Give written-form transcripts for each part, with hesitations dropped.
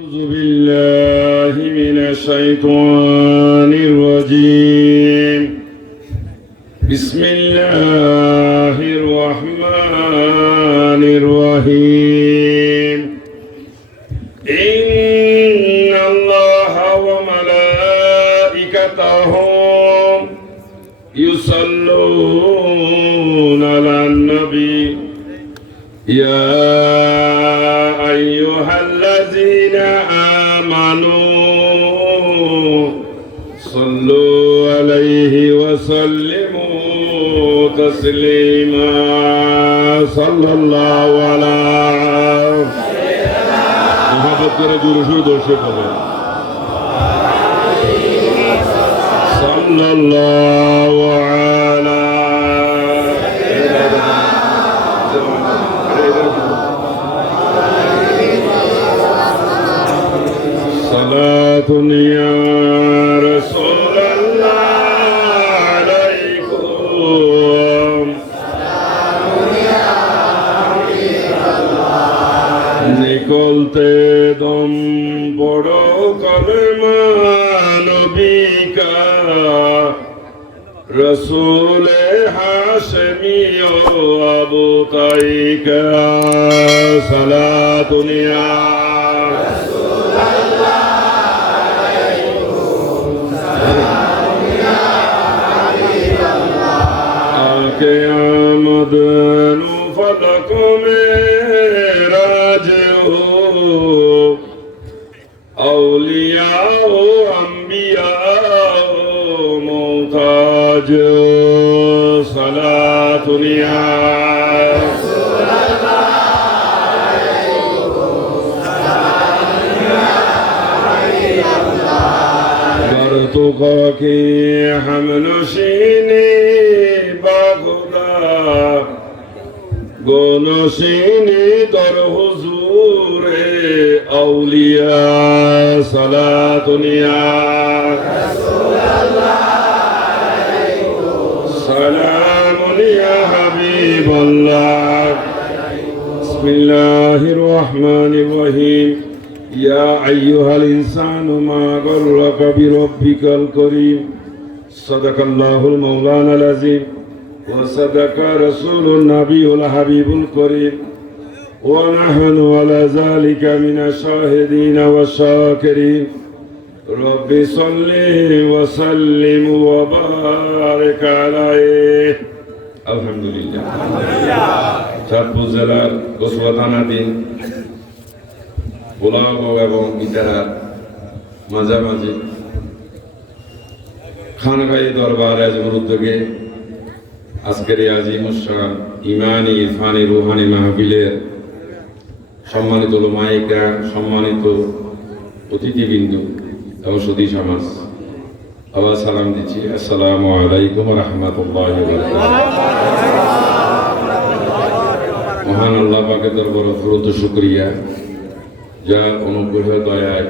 أعوذ بالله من الشيطان الرجيم بسم الله الرحمن الرحيم إن الله وملائكته يصلون على النبي يا أيها الذين آمنوا صلوا عليه وسلموا تسليما صلى الله على محبت رجل شهود وشكرا صلى الله على صلاة يا رسول الله عليكم নিকলতে দম বড় কলমা নবিকা রসুল হাশমি ও আবু তাইকা সালাতুনিয়া के आमद फलक में राज हो औलिया हो अंबिया हो मोहताज सलातुनिया बरतुका के हम नशीने গনশিনী দর হুজুরে আউলিয়া সালাতুনিয়া সালামুনিয়া হাবিবাল্লাহ বিসমিল্লাহির রহমানির রহিম ইয়া আইয়ুহাল ইনসানু মা গররাকা বিরব্বিকাল করিম সাদাকাল্লাহুল মাওলানাল আযীম وصدق رسول النبي الحبيب الكريم ونحن على ذلك من الشاهدين والشاكرين رب صل وسلم وبارك عليه الحمد لله চাঁদপুর জেলার কসবা থানাধীন গোলাপবাগ এবং ইটাহার মাঝামাঝি খানকাই দরবার আজমের উদ্যোগে আজকের এই আজিমুশান ইমানি ইরফানি রুহানি মাহফিলের সম্মানিত উলামায়ে সম্মানিত অতিথিবৃন্দ এবং সুধী সমাজ আবার সালাম দিচ্ছি আসসালামু আলাইকুম ওয়া রাহমাতুল্লাহি ওয়া বারাকাতুহু। মহান আল্লাহ পাকের দরবারে ফুরত শুকরিয়া, যার অনুগ্রহ দয়ায়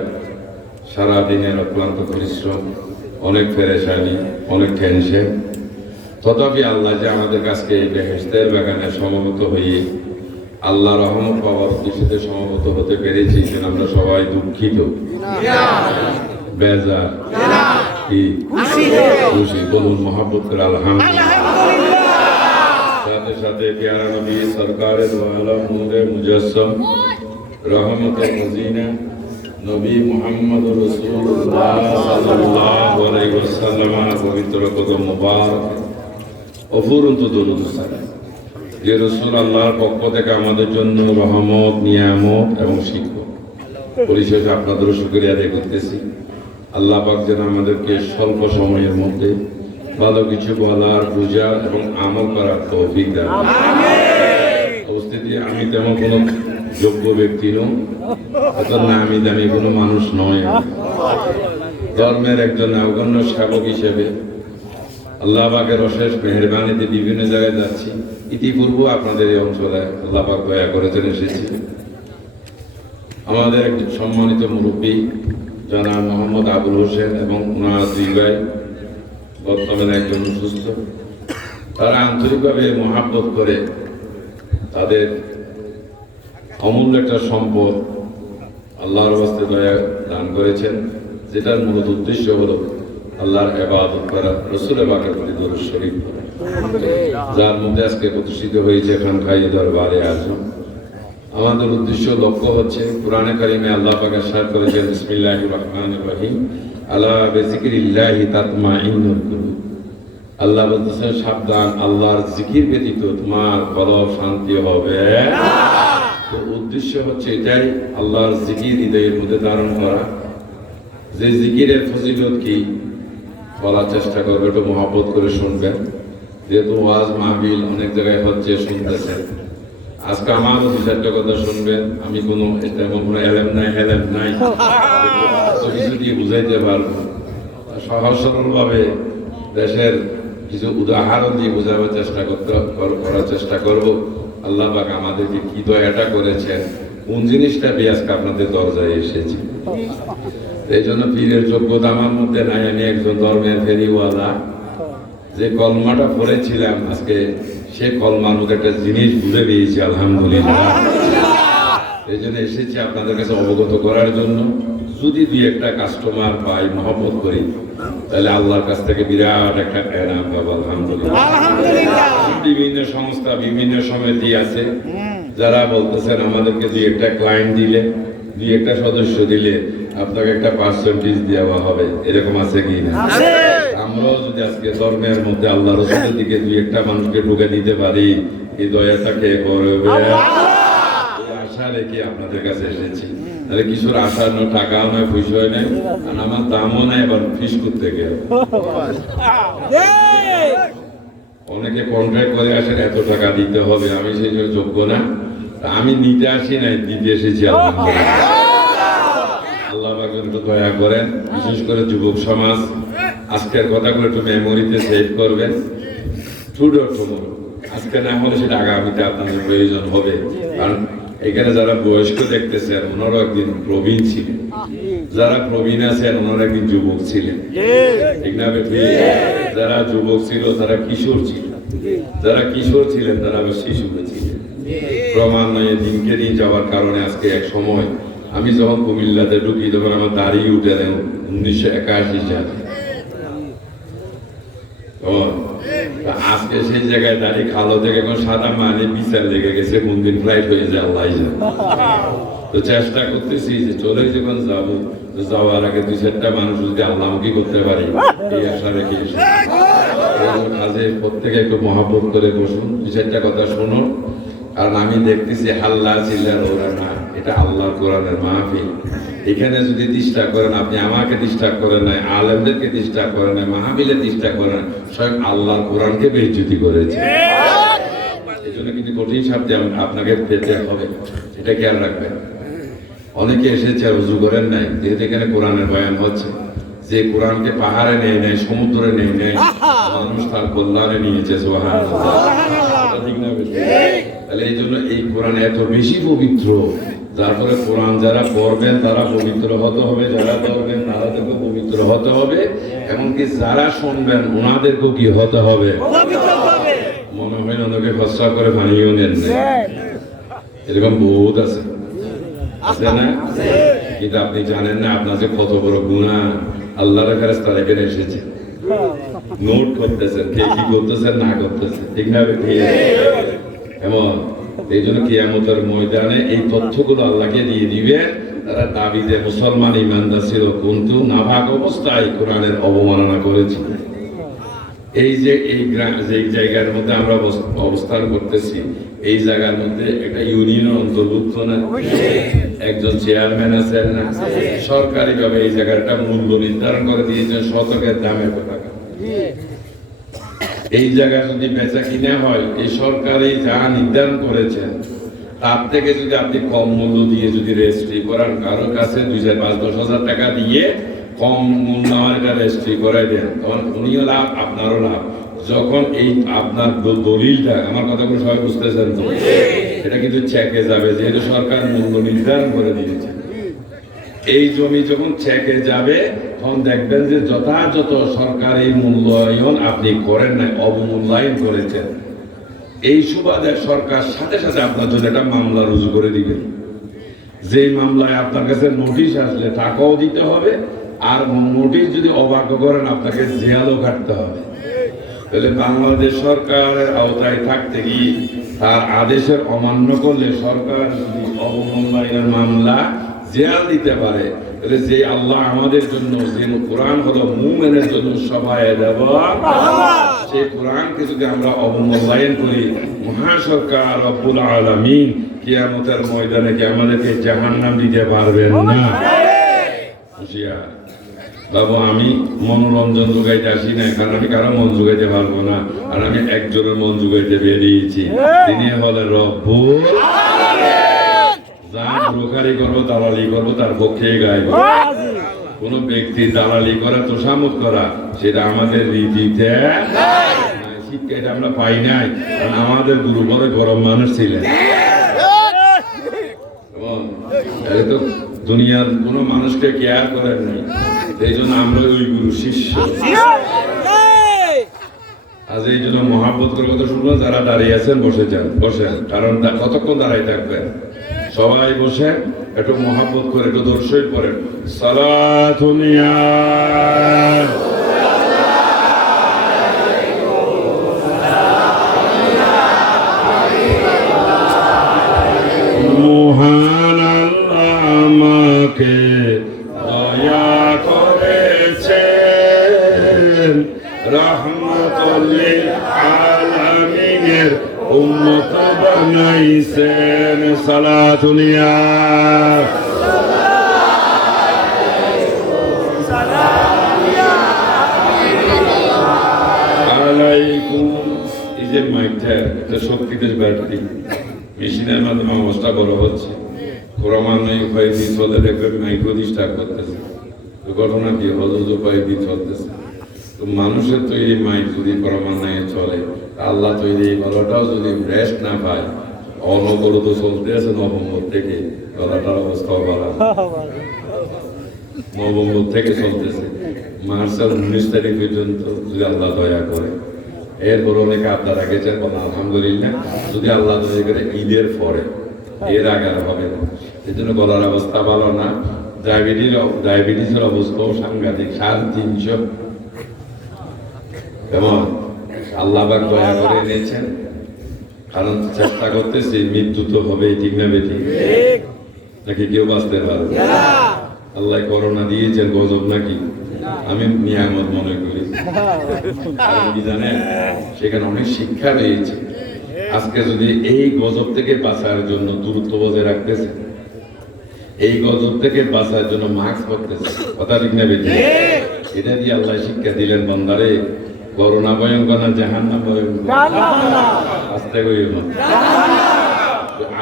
সারা দিনের অক্লান্ত পরিশ্রম, অনেক পেরেশানি, অনেক টেনশন, তথাপি আল্লাহ যে আমাদের কাছে বেহেশতের বাগানে সমবেত হয়ে আল্লাহ রহমত পাওয়ার উদ্দেশ্যে সমবেত হতে পেরেছি, সেটা আমরা সবাই দুঃখিত, বেজার, খুশি, বলুন মহব্বত করে আলহামদুলিল্লাহ। সাথে সাথে প্যারা নবী সরকারে দো আলম নূরে মুজাসসম রহমতুল মুজিনা নবী মুহাম্মদ রাসূলুল্লাহ সাল্লাল্লাহু আলাইহি ওয়াসাল্লামের পবিত্র কদম মুবারক অফুরন্ত দরুদ সালাম, যে রাসূল আল্লাহর পক্ষ থেকে আমাদের জন্য রহমত, নিয়ামত এবং শিক্ষক। পরিশেষে আপনাদেরও শুকরিয়া আদায় করতেছি। আল্লাহ পাক যেন আমাদেরকে স্বল্প সময়ের মধ্যে ভালো কিছু বলার, বোঝার এবং আমল করার তৌফিক দেন। উপস্থিতি, আমি তেমন কোনো যোগ্য ব্যক্তি নই, এত নামি দামি কোনো মানুষ নয়। ধর্মের একজন অগণ্য সেবক হিসেবে আল্লাহ পাকের অশেষ মেহেরবানিতে বিভিন্ন জায়গায় যাচ্ছি। ইতিপূর্বে আপনাদের এই অঞ্চলে আল্লাহ পাক দয়া করেছেন, এসেছি। আমাদের একজন সম্মানিত মুরব্বী জনাব মোহাম্মদ আবুল হোসেন এবং ওনার দুই ভাই বর্তমানে একজন অসুস্থ, তারা আন্তরিকভাবে মহাব্বত করে তাদের অমূল্য একটা সম্পদ আল্লাহর বাস্তে দয়া দান করেছেন, যেটার মূলত উদ্দেশ্য হলো আল্লাহর ইবাদত করা, রাসূলের পাকের প্রতি দরুদ শরীফ পড়া, যার মধ্যে আজকে প্রতিষ্ঠিত হয়েছে খানকাই দরবারে আজম। আমাদের উদ্দেশ্য লক্ষ্য হচ্ছে কোরআনে কারিমে আল্লাহ পাক ইরশাদ করেছেন বিসমিল্লাহির রহমানির রহিম আলা বিযিকরিল্লাহি তাতমাইন্নুল কুলুব। আল্লাহ বলতেছেন সাবধান, আল্লাহর জিকির ব্যতীত তোমার কলব শান্তি হবে না। তো উদ্দেশ্য হচ্ছে এটাই, আল্লাহর জিকির হৃদয়ের মধ্যে ধারণ করা। যে জিকিরের ফজিলত কি বলার চেষ্টা করবে, একটু মহব্বত করে শুনবেন, যেহেতু ওয়াজ মাহফিল অনেক জায়গায় হচ্ছে, শুনতেছেন। আজকে আমারও দু চারটা কথা শুনবেন। আমি কোনো তেমন কোনো এলেম নাই কিছু দিয়ে বুঝাইতে পারবো, সহজ সরল ভাবে দেশের কিছু উদাহরণ দিয়ে বোঝাবার করার চেষ্টা করব। আল্লাহ পাক আমাদেরকে কি দয়াটা করেছেন, কোন জিনিসটা পেয়ে আজকে আপনাদের দরজায় এসেছি। এই জন্য পীরের যোগ্যতা আমার মধ্যে নাই, আমি একজন ধর্মের ফেরিওয়ালা। যে কলমাটা পড়েছিলাম আজকে, সে কলমার মধ্যে একটা জিনিস বুঝে পেয়েছি, আলহামদুলিল্লাহ। এই জন্য এসেছি আপনাদের কাছে অবগত করার জন্য। যদি দুই একটা কাস্টমার পাই, মহব্বত করি, তাহলে আল্লাহর কাছ থেকে বিরাট একটা এনাম পাবো, আলহামদুলিল্লাহ। বিভিন্ন সংস্থা, বিভিন্ন সমিতি আছে যারা বলতেছেন আমাদেরকে দুই একটা ক্লায়েন্ট দিলে, দুই একটা সদস্য দিলে আপনাকে একটা পার্সেন্টেজ দেওয়া হবে, এরকম আছে কি না? আমরাও যদি আজকে ধর্মের মধ্যে আল্লাহ রাসূলের দিকে দুই একটা মানুষকে ঢুকে দিতে পারি, এই দয়াটা কে করবে? আশা রেখে আপনাদের কাছে এসেছি। তাহলে কিছুর আশার নয়, টাকাও নয়, পয়সাও নাই, আর আমার দামও নাই, এবার ফিস করতে গেল। অনেকে কন্ট্রাক্ট করে আসেন, এত টাকা দিতে হবে, আমি সেই জন্য যোগ্য না। আমি নিতে আসি নাই, দিতে এসেছি। আল্লাহ পাক একটু দয়া করেন, বিশেষ করে যুবক সমাজ আজকের কথাগুলো একটু মেমোরিতে সেভ করবেন। আজকে না হলে সেটা আগামীতে আপনাদের প্রয়োজন হবে। কারণ এখানে যারা বয়স্ক দেখতেছেন, ওনারা একদিন প্রবীণ ছিলেন, যারা প্রবীণ আছেন ওনারা একদিন যুবক ছিলেন, ঠিক না? যারা যুবক ছিল তারা কিশোর ছিল, যারা কিশোর ছিলেন তারা আবার শিশু ছিলেন। ক্রমান্বয়ে দিনকে দিন যাওয়ার কারণে আজকে এক সময় আমি যখন কুমিল্লাতে ঢুকি, তখন আমার দাড়ি উঠে দেন 1981 সালে। আজকে সেই জায়গায় দাড়ি কালো থেকে এখন সাদা, মানে বিচার লেগে গেছে, কোন দিন ফ্লাইট হয়ে যায় আল্লাহ জানে। তো চেষ্টা করতেছি যে চলে যখন যাবো, তো যাওয়ার আগে দুই চারটা মানুষ যদি আল্লাহমুখী করতে পারি, এই আশা রেখে কাজে প্রত্যেকে একটু মহব্বত করে বসুন, দুই চারটা কথা শুনুন। কারণ আমি দেখতেছি হাল্লা চিল্লার ওরা না, এটা আল্লাহর কোরআনের মাহফিল। এখানে যদি ডিস্টার্ব করেন, আপনি আমাকে ডিস্টার্ব করেন নাই, আলেমদেরকে ডিস্টার্ব করেন নাই, মাহফিলে ডিস্টার্ব করেন, স্বয়ং আল্লাহর কোরআনকে বেইজ্জতি করেছে। এই জন্য কিন্তু কঠিন শব্দে আপনাকে পেতে হবে, এটা খেয়াল রাখবেন। অনেকে এসেছে আর উজু করেন নাই, যেহেতু এখানে কোরআনের বয়ান হচ্ছে। যে কোরআনকে পাহাড়ে নেই নাই, সমুদ্রে নেই নাই, মানুষ তার কল্যাণে নিয়েছে, সুবহানাল্লাহ। ঠিক না? তাহলে এই জন্য এই কোরআন এত বেশি পবিত্র, যার ফলে কোরআন যারা পড়বেন তারা পবিত্র হতে হবে, যারা পড়বেন তাদেরকেও পবিত্র হতে হবে, এমনকি যারা শুনবেন ওনাদেরকেও কি হতে হবে? মনে হয় অনেকে খসড়া করে বানিয়েও নেন না, এরকম বহুত আছে, আছে না? কিন্তু আপনি জানেন না আপনার যে কত বড় গুনাহ আল্লাহর ফেরেশতারা এখানে এসেছে, নোট করতেছেন, কে কি করতেছেন না করতেছেন, ঠিক না? এমন এই জন্য কিয়ামতের ময়দানে এই তথ্যগুলো আল্লাহকে দিয়ে দিবে। তারা দাবিতে মুসলমান ইমানদার ছিল, কিন্তু নাভাগ অবস্থায় কোরআনের অবমাননা করেছিল। এই যে এই জায়গার মধ্যে আমরা অবস্থান করতেছি, এই জায়গার মধ্যে একটা ইউনিয়ন অন্তর্ভুক্ত না, একজন চেয়ারম্যান আছেন না, সরকারি ভাবে এই জায়গাটা মূল্য নির্ধারণ করে দিয়েছেন শতকের দামে টাকা। এই জায়গা যদি বেচা কিনা হয়, এই সরকারি যা নির্ধারণ করেছেন তার থেকে যদি আপনি কম মূল্য দিয়ে যদি রেজিস্ট্রি করান, কারো কাছে 2,500-10,000 টাকা দিয়ে কম মূল্য আমার এটা রেজিস্ট্রি করাই দেন, তখন উনিও লাভ, আপনারও লাভ। যখন এই আপনার দলিলটা, আমার কথাগুলো সবাই বুঝতেছেন তো, এটা কিন্তু চেকে যাবে, যেহেতু সরকার মূল্য নির্ধারণ করে দিয়েছে। এই জমি যখন চেকে যাবে, তখন দেখবেন যে যথাযথ সরকারি মূল্যায়ন আপনি করেন নাই, অবমূল্যায়ন করেছেন। এই সুবাদে সরকার সাথে সাথে আপনার জন্য একটা মামলা রুজু করে দিবেন। যে মামলায় আপনার কাছে নোটিশ আসলে টাকাও দিতে হবে, আর নোটিশ যদি অবাধ্য করেন আপনাকে জেলও কাটতে হবে। তাহলে বাংলাদেশ সরকারের আওতায় থাকতে গিয়ে তার আদেশের অমান্য করলে সরকার যদি অবমূল্যায়নের মামলা জেল দিতে পারে, তাহলে যে আল্লাহ আমাদের জন্য যে কোরআন হলো মুমিনের জন্য সবাই দেওয়া, সেই কোরআনকে যদি আমরা অবমূল্যায়ন করি, মহাসরকার রব্বুল আলামিন কিয়ামতের ময়দানে কি আমাদেরকে জাহান্নাম দিতে পারবেন না? হুঁশিয়ার বাবু, আমি মনোরঞ্জন যোগাইতে আসি না, কারণ আমি কারো মন যোগাইতে পারবো না, আর আমি একজনের মন যোগাইতে বেরিয়েছি, তিনি হলেন রব্বুল আলামিন। যা ব্রোকারি করবো, দালালি করবো, তার পক্ষে গাইব। কোন ব্যক্তি দালালি করা, তোষামত করা, সেটা আমাদের রীতিতে শিক্ষা, এটা আমরা পাই নাই, কারণ আমাদের গুরু বড় গরম মানুষ ছিলেন। তো দুনিয়ার কোন মানুষকে কেয়ার করেন নাই, এই জন্য আমরা ওই গুরু শিষ্য। আজ এই জন্য মহাব্বত করে কথা শুনবো। যারা দাঁড়িয়ে আছেন বসে যান, বসেন, কারণ কতক্ষণ দাঁড়াই থাকবেন? সবাই বসেন, একটু মহাব্বত করে একটু দর্শই করেন। সালাতুন ইয়া মহান আল্লাহ আমাকে দয়া করেছেন, রহমতুল লিল আলামিনের উম্মত বানাইছেন। সালাতুন ইয়া আলাইকুম। এই যে মাইকটা, এটা শক্তিতে ব্যাটারি মেশিনের মাধ্যমে অবস্থা বড় হচ্ছে, ক্রমান্বয়ে উপায় দিয়ে চলে, দেখবেন মাইক্রো ডিস্টার্ব করতেছে। তো ঘটনা কি হজজ উপায় দিয়ে চলতেছে। তো মানুষের তৈরি মাইক যদি ক্রমান্বয়ে চলে, আল্লাহ তৈরি এই গলাটাও যদি রেস্ট না পায়, অনবরত চলতে আছে নভেম্বর থেকে, গলাটার অবস্থাও ভালো, নভেম্বর থেকে চলতেছে মার্চের 19 তারিখ পর্যন্ত, যদি আল্লাহ দয়া করে। এরপর অনেকে আপনারা গেছেন, আলহামদুলিল্লাহ, যদি আল্লাহ দয়া করে ঈদের পরে, এর আগে আর হবে না। এই জন্য গলার অবস্থা ভালো না। ডায়াবেটিসের অবস্থাও সাংঘাতিক, 350। কেমন আল্লাহ পাক দয়া করে এনেছেন, কারণ চেষ্টা করতেছি, মৃত্যু তো হবে, ঠিক না বেটি? নাকি কেউ বাঁচতে পারবে? আল্লাহ করোনা দিয়েছেন, গজব নাকি? আমি নিয়ামত মনে করি। কারণ কি জানেন, সেখানে অনেক শিক্ষা রয়েছে। আজকে যদি এই গজব থেকে বাঁচার জন্য দূরত্ব বজায় রাখতেছে, এই গজব থেকে বাঁচার জন্য মাস্ক পরতেছে, কথা ঠিক না বেটি? এটা দিয়ে আল্লাহ শিক্ষা দিলেন, বান্দারে করোনা ভয়ঙ্কর না জাহান্নাম ভয়ঙ্কর? আস্তে কইও না।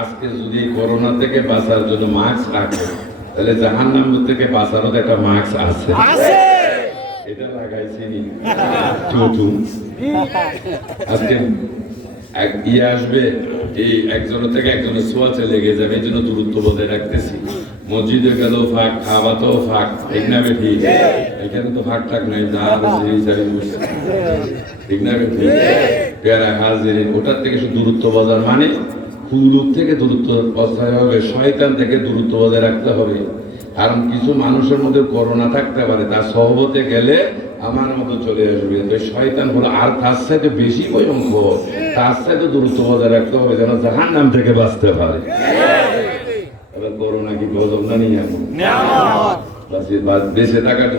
আজকে যদি করোনা থেকে বাঁচার জন্য মাস্ক রাখে, তাহলে জাহান্নাম থেকে বাঁচানোর একটা মাস্ক আছে, এটা লাগাইছি আজকে ইয়ে আসবে, এই একজনের থেকে একজনের ছোঁয়াচে লেগে যাবে, এই জন্য দূরত্ব বজায় রাখতেছি। মসজিদে গেলেও ফাঁক, খাওয়াতেও ফাঁক, ঠিক না বেঠি? এখানে তো ফাঁক টাক নাই, ঠিক না বেঠি? পেয়ারা হাজির, ওটার থেকে শুধু দূরত্ব বজায়, মানে কুলুক থেকে দূরত্ব বজায় হবে, শয়তান থেকে দূরত্ব বজায় রাখতে হবে। কারণ কিছু মানুষের মধ্যে করোনা থাকতে পারে, তার সহবতে গেলে আমার মতো চলে আসবে। তো শয়তান হলো আর তার সাথে বেশি ভয়ঙ্কর, তার সাথে দূরত্ব বজায় রাখতে হবে, যেন জাহান্নাম থেকে বাঁচতে পারে। এবার করোনা কি গজব না নিয়ামত? বেঁচে থাকার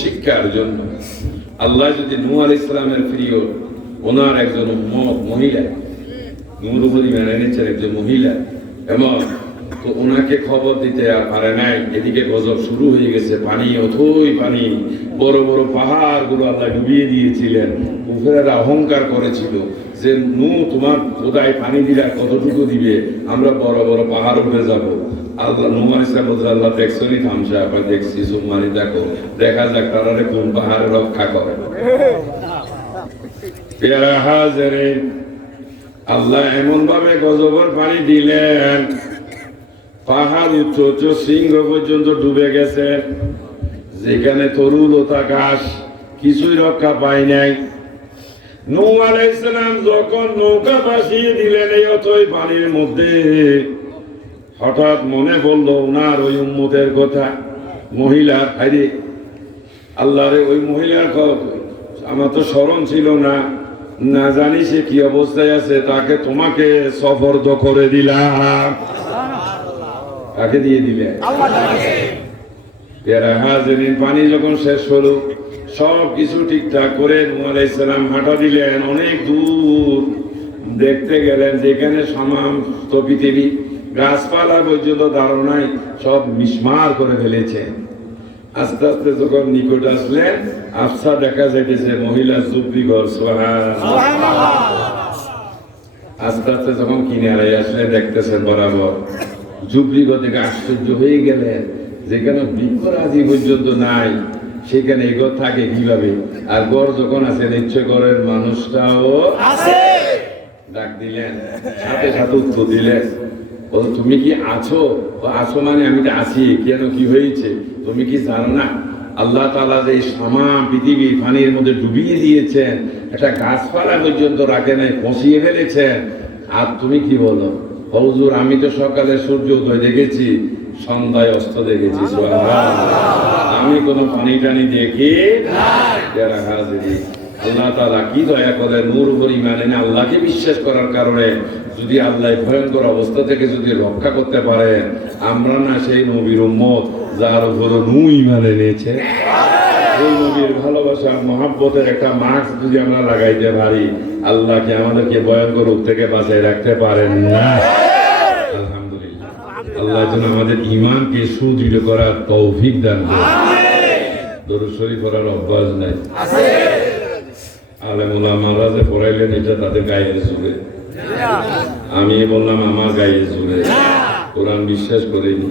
শিক্ষার জন্য আল্লাহ যদি নূহ আলাইহিস সালামের প্রিয়, ওনার একজন মহিলা, নূর পরিবার এনেছেন একজন মহিলা, এবং তো ওনাকে খবর দিতে আর পারে নাই। এদিকে গজব শুরু হয়ে গেছে, পানি অথই পানি, বড় বড় পাহাড় গুলো আল্লাহ ডুবিয়ে দিয়েছিলেন। কুফেররা অহংকার করেছিল যে নূহ, তোমার খোদায় পানি দিলে কতটুকু দিবে, আমরা বড় বড় পাহাড় উঠে যাব। আল্লাহ নূহ আলাইহিস সালাম বলতে, আল্লাহ দেখছনি থামসা, আবার দেখছি সুমানি, দেখো দেখা যাক তারা কোন পাহাড়ে রক্ষা করে। পেয়ারা হাজারে আল্লাহ এমন ভাবে গজবের পানি দিলেন, পাহাড় উচ্চ উচ্চ সিংহ পর্যন্ত ডুবে গেছে, যেখানে তরুলতা ঘাস কিছুই রক্ষা পায় নাই। নূহ আলাইহিস সালাম যখন নৌকা ভাসিয়ে দিলেন এই অথই পানির মধ্যে, হঠাৎ মনে পড়লো ওনার ওই উম্মতের কথা, মহিলার হাইরে আল্লাহরে ওই মহিলার আমার তো স্মরণ ছিল না, না জানি সে কি অবস্থায় আছে, তাকে তোমাকে সফর্দ করে দিলাম। কাকে দিয়ে দিলে? পানি যখন শেষ হলো, সব কিছু ঠিকঠাক করে নূহ আলাইহিস সালাম হাঁটা দিলেন অনেক দূর, দেখতে গেলেন যেখানে সমস্ত পৃথিবী গাছপালা পর্যন্ত ধারণায় সব মিসমার করে ফেলেছে। আস্তে আস্তে যখন নিকট আসলেন, আফসা দেখা যাইতেছে মহিলা জুবরিঘর। আস্তে আস্তে যখন কিনারে আসলে দেখতেছেন বরাবর জুবরিঘর থেকে আশ্চর্য হয়ে গেলেন, যেখানে বৃক্ষরাজি পর্যন্ত নাই সেখানে এগর থাকে কিভাবে? আর গড় যখন আছে নিশ্চয় গড়ের মানুষটাও আছে। ডাক দিলেন, সাথে সাথে উত্তর দিলেন, তুমি কি আছো? আছো মানে আমি তো আছি। কেন, কি হয়েছে? তুমি কি জানো না আল্লাহ তাআলা যে সামাম পৃথিবী পানির মধ্যে ডুবিয়ে দিয়েছেন, একটা গাছপালা পর্যন্ত রাখে নাই, পচিয়ে ফেলেছেন। আর তুমি কি বলো? হুজুর আমি তো সকালে সূর্য উদয় দেখেছি, সন্ধ্যায় অস্ত দেখেছি। আমি কোনো পানি টানি দেখি যারা হাজিরি। আল্লাহ তাআলা কি দয়া করে নূর উপর ঈমান এনে আল্লাহকে বিশ্বাস করার কারণে যদি আল্লাহ ভয়ঙ্কর অবস্থা থেকে যদি রক্ষা করতে পারে, আমরা না সেই নবীর উম্মত যার উপর নূহ ঈমান এনেছে। ওই নবীর ভালোবাসা মহব্বতের একটা মাস্ক যদি আমরা লাগাইতে পারি, আল্লাহকে আমাদেরকে ভয়ঙ্কর রূপ থেকে বাঁচাই রাখতে পারেন না। আলহামদুলিল্লাহ, আল্লাহ যেন আমাদের ঈমানকে সুদৃঢ় করার তৌফিক দান করেন। দরুদ শরীফ পড়ার অভ্যাস নাই, আলেম ওলামারা যে পড়াইলেন এটা তাদের গায়ে জুড়ে, আমি বললাম আমার গায়ে জুড়ে। কোরআন বিশ্বাস করিনি,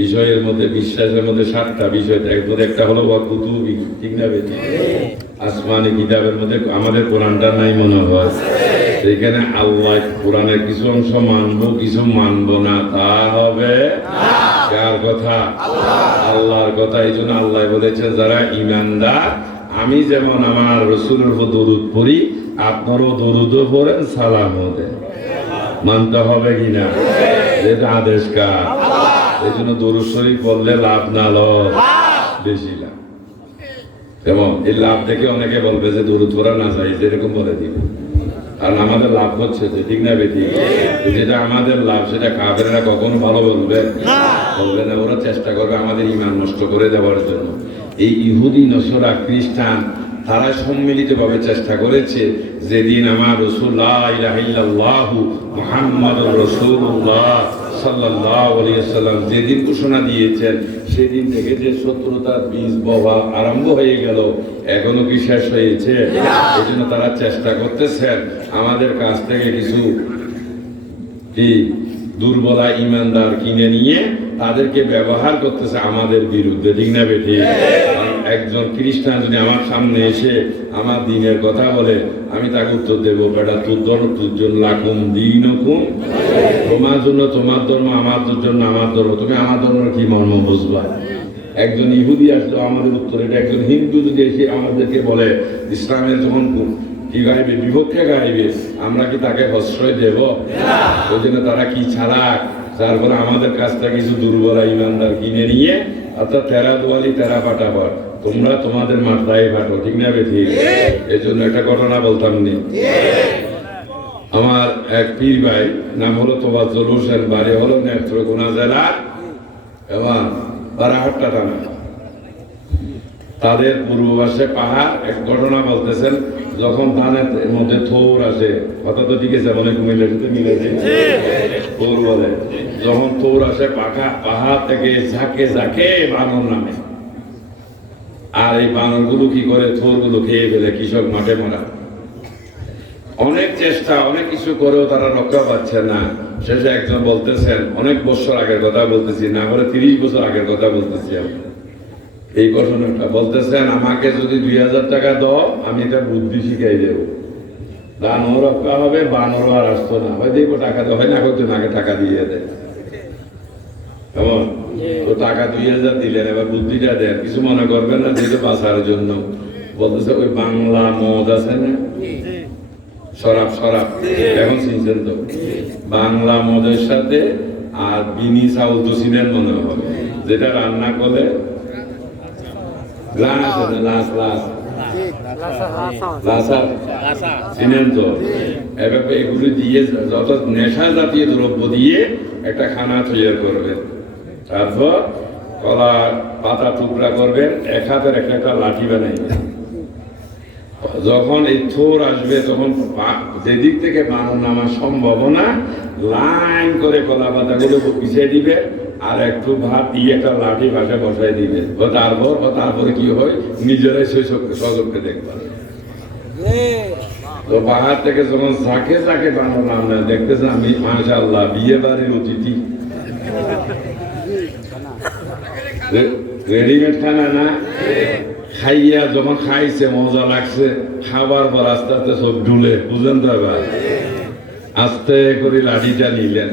বিষয়ের মধ্যে বিশ্বাসের মধ্যে 7টা বিষয়, এর মধ্যে একটা হলো কুতুবি, ঠিক না বেটি? আসমানি কিতাবের মধ্যে আমাদের কোরআনটা নাই মনে হয়। সেইখানে আল্লাহ কোরআনের কিছু অংশ মানবো, কিছু মানবো না, তা হবে কার কথা? আল্লাহর কথা। এই জন্য আল্লাহ বলেছেন যারা ঈমানদার, আমি যেমন আমার রাসূলের উপর দরুদ পড়ি, আপনারও দরুদও পড়েন, সালামও দেন। মানতে হবে কিনা? এটা আদেশ কার? এই জন্য দরুদ শরীফ পড়লে লাভ না লস, বেশি লাভ। এবং এই লাভ দেখে অনেকে বলবে যে দরুদ পড়া না চাই, এরকম বলে দিবে। কারণ আমাদের লাভ হচ্ছে, ঠিক না বেটি? যেটা আমাদের লাভ সেটা কাফেররা কখনো ভালো বলবে না। ওরা চেষ্টা করবে আমাদের ঈমান নষ্ট করে দেওয়ার জন্য। এই ইহুদি, নসরা, খ্রিস্টান তারা সম্মিলিতভাবে চেষ্টা করেছে, যেদিন আমার রাসূল লা ইলাহা ইল্লাল্লাহু মুহাম্মাদুর রাসূলুল্লাহ সাল্লাল্লাহু আলাইহি ওয়াসাল্লাম যেদিন ঘোষণা দিয়েছেন, সেদিন থেকে যে শত্রুতার বীজ বওয়া আরম্ভ হয়ে গেল, এখনো কি শেষ হয়েছে? এই জন্য তারা চেষ্টা করতেছেন আমাদের কাছ থেকে কিছু কি দুর্বলা ঈমানদার কিনে নিয়ে তাদেরকে ব্যবহার করতেছে আমাদের বিরুদ্ধে, ঠিক না বেঠি? একজন খ্রিস্টান যদি আমার সামনে এসে আমার দিনের কথা বলে, আমি তাকে উত্তর দেবো, বেটা তোর ধর্ম তোর জন্য লাকুম দীনুকুম, তোমার জন্য তোমার ধর্ম, আমার জন্য আমার ধর্ম। তুমি আমার ধর্মের কি মর্ম বুঝবা? একজন ইহুদি আসলো আমাদের উত্তরে, একজন হিন্দু যদি এসে আমাদেরকে বলে ইসলামের যখন কি গাইবে, বিপক্ষে গাইবে, আমরা কি তাকে প্রশ্রয় দেব? ওই জন্য তারা কি ছাড়া, তারপরে আমাদের কাছ থেকে কিছু দুর্বল ঈমানদার কিনে নিয়ে, অর্থাৎ তেরা দোয়ালি তেরা পাটাপাট, তোমরা তোমাদের মাত্রায় ফাটো, ঠিক না বেঠি? এই জন্য একটা ঘটনা বলতাম নি। আমার এক পীর ভাই নাম হলো তোফাজ্জল হোসেন, বাড়ি হলো নেত্রকোনা জেলা এবং বারাহাট্টা থানা। তাদের পূর্ব পাশে পাহাড়। এক ঘটনা বলতেছেন, যখন ধানের মধ্যে থৌর আসে, কথা তো ঠিক আছে, অনেক মিলে মিলেছে, থৌর বলে, যখন থৌর আসে পাহাড় থেকে ঝাঁকে ঝাঁকে বানর নামে, আর এই বানরগুলো কি করে, থৌরগুলো খেয়ে ফেলে, কৃষক মাঠে মারা। অনেক চেষ্টা, অনেক কিছু করেও তারা রক্ষা পাচ্ছে না। শেষে একজন বলতেছেন, অনেক বছর আগের কথা বলতেছি না, করে 30 বছর আগের কথা বলতেছি আমি, এই ঘটনাটা বলতেছেন, আমাকে যদি 2000 টাকা দাও, আমি এটা বুদ্ধি শিখাই দেবো, দানও রক্ষা হবে, বানরও আর আসতো না। ভাই দেখবো টাকা দেওয়া হয় না, করতো আগে টাকা দিয়ে দেয়, কেমন? তো টাকা 2000 দিলেন, এবার বুদ্ধিটা দেন, কিছু মনে করবেন না, যেহেতু বাঁচার জন্য। বলতেছে ওই বাংলা মদ আছে না, শরাব, এখন চিনছেন তো, বাংলা মদের সাথে আর বিনি চাউল তো চিনেন মনে হয়, যেটা রান্না করে চিনেন তো, এভাবে এগুলি দিয়ে যত নেশা জাতীয় দ্রব্য দিয়ে একটা খানা তৈরি করবেন। তারপর কলা পাতা টুকরা করবেন, এক হাতের একটা লাঠি বানাইবেন। যখন এই থোর আসবে তখন যেদিক থেকে বানর নামার সম্ভাবনা লাইন করে কলা পাতাগুলো পিছিয়ে দিবে, আর একটু ভাত দিয়ে একটা লাঠি ভাষা বসাই দিবে। তারপরে কি হয় নিজেরাই সচক্ষে দেখবে। তো পাহাড় থেকে যখন ঝাঁকে ঝাঁকে বানর নামে দেখতেছে, আমি মাশাআল্লাহ বিয়ে বাড়ির অতিথি, রেডিমেড খানা না খাইয়া যখন খাইছে মজা লাগছে, খাবার পর আস্তে আস্তে সব ঢুলে বুঝেন তো, এবার আস্তে করে লাঠিটা নিলেন,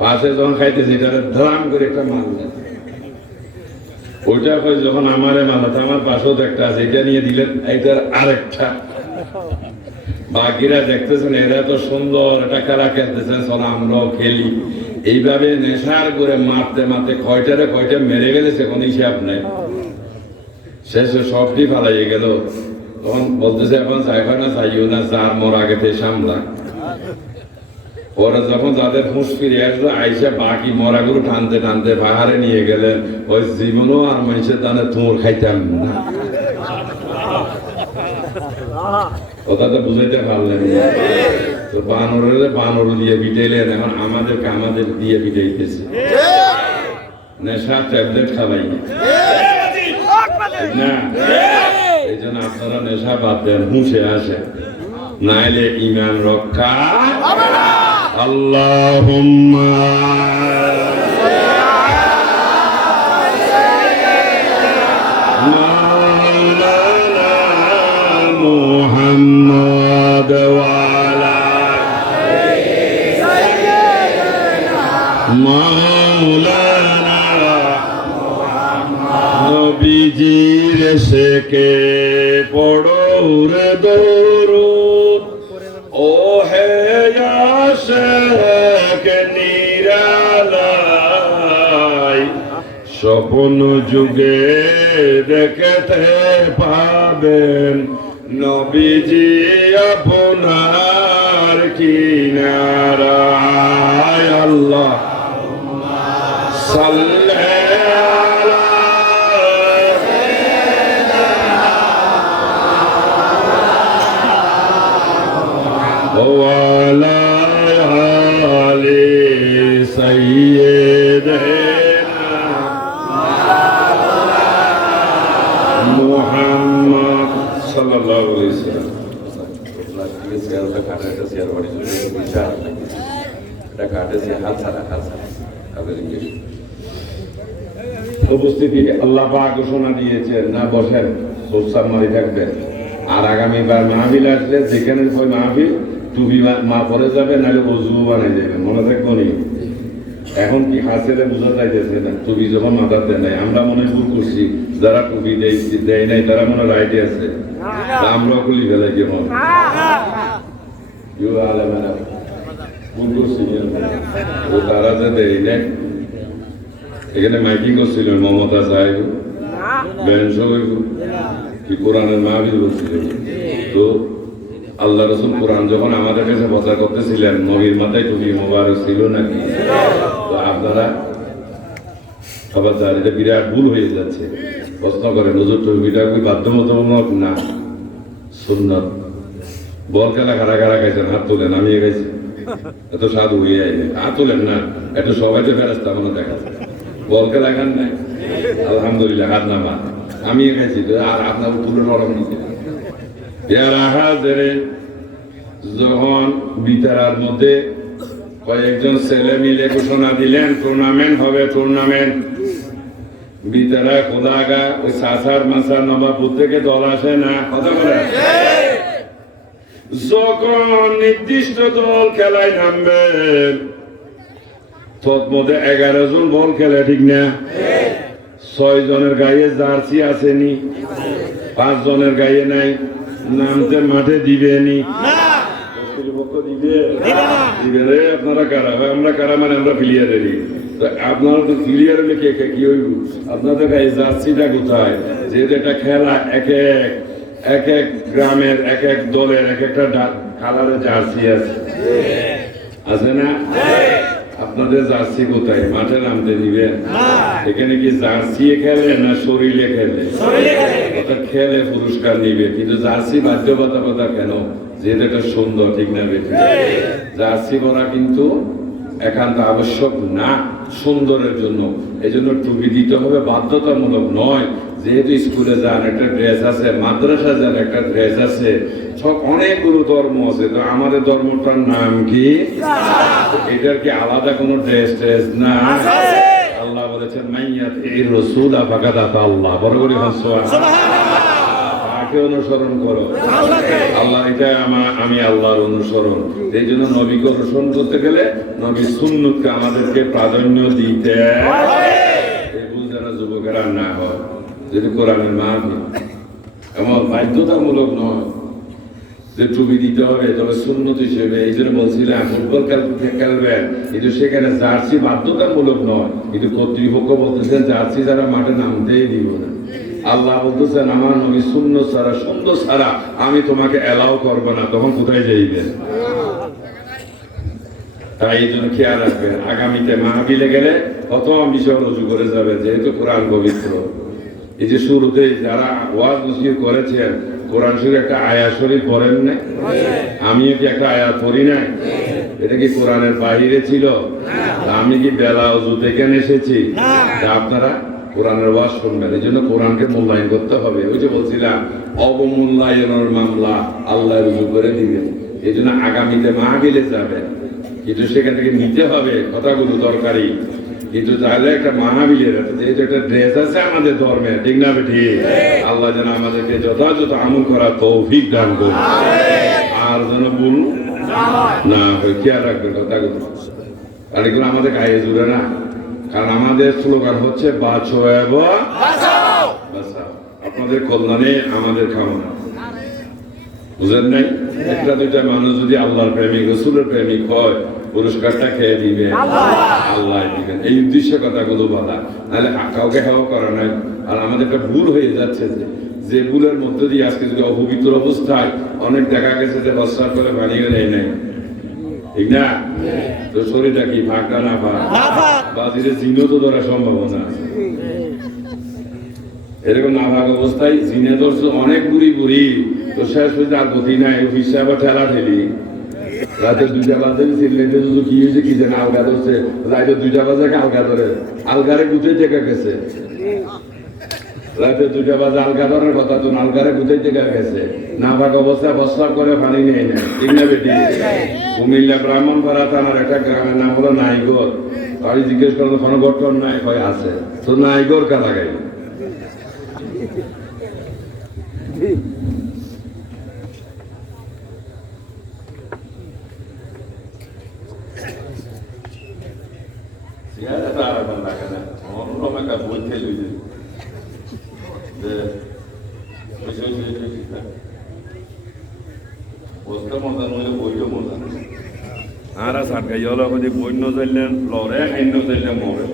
পাশে যখন খাইতেছে এটা ধাম করে একটা মারলেন। ওইটা যখন আমারে মারলাম, আমার পাশেও একটা আছে, এটা নিয়ে দিলেন, এইটার আরেকটা। বাকিরা দেখতেছেন এরা তো সুন্দর, এটা খেলা খেলতেছেন, চলো আমরাও খেলি। এইভাবে নেশার করে মারতে মারতে কয়টা মেরে ফেলেছে কোনো হিসাব নেই। শেষে সবটি ফালাইয়ে গেল। তখন বলতেছে এখন যাইবে না, যাইও না, যার মোর আগে থেকে সামলা। পরে যখন যাদের হুঁশ ফিরে আসলো, আইসা বাকি মরাগুলো টানতে টানতে পাহাড়ে নিয়ে গেলেন। ওই জীবনও আর মানুষের দানে তুমুর খাইতাম না, কথা তো বুঝাইতে পারলেন। তো বানর দিয়ে পিটাইলেন, এখন আমাদের দিয়ে পিটাইতেছে। নেশার ট্যাবলেট খাওয়াই না, এই জন্য আপনারা নেশা বাদ দেন, হুঁশে আসে, নাইলে ইমান রক্ষা। আল্লাহুম্মা মাওলানা মুহাম্মদ ওয়া আলা মাওলানা নবীজির শেকে পড়ো রে দরুদ, ও হে আশিক নিরালাই, স্বপ্ন যুগে দেখতে পাবেন নবীজি আপনার কিনারায়। আল্লাহ সাল্লি ওয়ালা আলি সাইয়্যিদিনা মুহাম্মদ সাল্লাল্লাহু আলাইহি ওয়াসাল্লাম। উপস্থিতি আল্লাহ পাক ঘোষণা দিয়েছেন, না বসেন, সোচ্চার মারি থাকবেন। আর আগামীবার মাহফিল আসলে যেখানে মাহফিল টুপি মা পরে যাবে, নাহলে অজু বানাই যাবে, মনে থাকবো নি। এখন কি হাসিলে বোঝা যাইতেছে না, টুপি যখন মাথার দেয় নাই, আমরা মনে ভুল করছি, যারা টুপি দেয় নাই তারা মনে রাইটে আছে, আমরাও খুলি ফেলাই কেমন ভুল করছি। তারা যে দেয় নাই, এখানে মাইকিং করছিল মমতা সাহেব, বেঞ্চ কি কোরআনের মাহফিল করছিলেন। তো আল্লাহ রসুল কোরআন যখন আমাদের কাছে প্রচার করতেছিলেন, নবীর মাথায় টুপি মোবারক ছিল নাকি? তো আপনারা সবার জানেন এটা বিরাট ভুল হয়ে যাচ্ছে। প্রশ্ন করেন হুজুর টুপিটা কি বাধ্যতামূলক না সুন্নাত? বল খেলা কারা কারা খাইছেন হাত তোলেন, আমি খাইছি, এত সাধু হয়ে আইলে হাত তোলেন না, একটু সবাইতে ফেরাস্তা মনে দেখা যায়। বল খেলা খান নাই, আলহামদুলিল্লাহ হাত নামা, আমি খাইছি। আর আপনার তুলে নরম নিতে যখন বিতারার মধ্যে কয়েকজন ছেলে মিলে ঘোষণা দিলেন টুর্নামেন্ট হবে, টুর্নামেন্ট। বিতারা খোদাগা ওই সাসার মাসার নবাবপুর থেকে দল আসে না, কথা বলে। যখন নির্দিষ্ট দল খেলায় নামবেন, তৎমধ্যে 11 জন বল খেলে, ঠিক না? 6 জনের গায়ে জার্সি আসেনি, 5 জনের গায়ে নাই, নামতে মাঠে দিবেনি। পক্ষ দিবে রে? আপনারা কারা? আমরা কারা মানে আমরা প্লেয়ারেরই। আপনারা তো প্লেয়ার কে কি হইব? আপনাদের গায়ে জার্সিটা কোথায়? যেহেতু এটা খেলা এক এক গ্রামের এক এক দলের এক একটা কালারের জার্সি আছে, আছে না? আপনাদের জার্সি কোথায়? মাঠে নামতে দিবেন? এখানে কি জার্সি খেলে না শরীরে খেলে? খেলে পুরস্কার নিবে, কিন্তু জার্সি বাধ্যবাধকতা কেন? যেহেতু এটা সুন্দর, ঠিক না বেঠিক? জার্সি পরা কিন্তু একান্ত আবশ্যক না সুন্দরের জন্য। এই জন্য টুপি দিতে হবে, বাধ্যতামূলক নয়। যেহেতু স্কুলে যান একটা ড্রেস আছে, মাদ্রাসা যান একটা ড্রেস আছে, সব অনেকগুলো ধর্ম আছে। তো আমাদের ধর্মটার নাম কি? এটার কি আলাদা কোনো ড্রেস না? আল্লাহ বলেছেন মাইয়াতির রাসূল ফাকাদ আতা আল্লাহ। বড় করে তাকে অনুসরণ করো। আল্লাহ, এটা আমি আল্লাহর অনুসরণ। এই জন্য নবীকে অনুসরণ করতে গেলে নবীর সুন্নতকে আমাদেরকে প্রাধান্য দিতে হবে। এগুলো যেন যুবকেরা না হয়, যেটা কোরআনের মাহফিল এমন বাধ্যতামূলক নয় যে টুপি দিতে হবে, তবে সুন্নত হিসেবে। এই জন্য বলছিলাম ফুটবল খেলবেন, কিন্তু সেখানে জার্সি বাধ্যতামূলক নয়, কিন্তু কর্তৃপক্ষ বলতেছেন জার্সি যারা মাঠে নামতেই দিব না। আল্লাহ বলতেছেন আমার নবী সুন্নত ছাড়া, সুন্দর ছাড়া আমি তোমাকে এলাও করবো না। তখন কোথায় যাইবেন? তাই এই জন্য খেয়াল রাখবেন, আগামীতে মাহফিলে গেলে প্রথম বিষয় রুজু করে যাবে, যেহেতু কোরআন পবিত্র। এই যে শুরুতে যারা ওয়াজ নসিহত করেছেন, কোরআন শরীফ একটা আয়াত শরীফ পড়েন না? আমিও কি একটা আয়াত পড়ি নাই? এটা কি কোরআনের বাহিরে ছিল? আমি কি বেলা ওযু থেকে এসেছি? আপনারা কোরআনের ওয়াজ শুনবেন। এই জন্য কোরআনকে মূল্যায়ন করতে হবে। ওই যে বলছিলাম অবমূল্যায়নের মামলা আল্লাহ রুজু করে দিবেন। এই জন্য আগামীতে মাহফিলে যাবেন, কিন্তু সেখান থেকে নিতে হবে কথাগুলো দরকারি। কিন্তু তাহলে একটা মাহফিলের যেহেতু একটা ড্রেস আছে আমাদের ধর্মে, ঠিক না ঠিক? আল্লাহ যেন আমাদেরকে যথাযথ আমল করার তৌফিক দান করুন। আর যেন ভুল না হয়, খেয়াল রাখবেন কথাগুলো। আর এগুলো আমাদের গায়ে জুড়ে না, কারণ আমাদের স্লোগান হচ্ছে বাঁচো এবং বাঁচাও। আপনাদের কল্যাণে আমাদের কামনা, বুঝেন নাই? একটা দুইটা মানুষ যদি আল্লাহর প্রেমিক, রাসূলের প্রেমিক হয়, পুরস্কারটা খেয়ে দিবে আল্লাহ দিবেন। এই উদ্দেশ্য কথাগুলো বলা, নাহলে কাউকে হেও করা নাই। আর আমাদের একটা ভুল হয়ে যাচ্ছে, যে ভুলের মধ্যে দিয়ে আজকে যদি অপবিত্র অবস্থায় অনেক দেখা গেছে যে বস্তা করে বানিয়ে নেয় নাই, ঠিক না? তো শরীরটা কি ফাঁকা না ফাঁক? বাজিরে জিনও তো ধরার সম্ভাবনা আছে। এরকম না ভাগ অবস্থায় জিনে ধরছে অনেক বুড়ি বুড়ি, তো শেষ হয়েছে আর গতি নাই, অফিসে আবার ঠেলা ঠেলি। রাতে 2টা বাজে সিলেটে শুধু কি হয়েছে কি জানে, আলগা ধরছে। রাতে 2টা বাজে আলগা ধরে, আলগারে গুতে থেকে গেছে। রাতে 2টা বাজে আলগা ধরার কথা, তো আলগারে গুতে থেকে গেছে। না ভাগ অবস্থায় প্রস্রাব করে পানি নেই না, ঠিক না বেটি? কুমিল্লা ব্রাহ্মণপাড়া থানার একটা গ্রামের নাম হলো নাইগর। আমি জিজ্ঞেস করলো কোনো ঘটন নাই, হয় আছে। তো নাইগর কা লাগাই বন্য চাইলেন লড়ে, খাইন্য চাইলে মরে।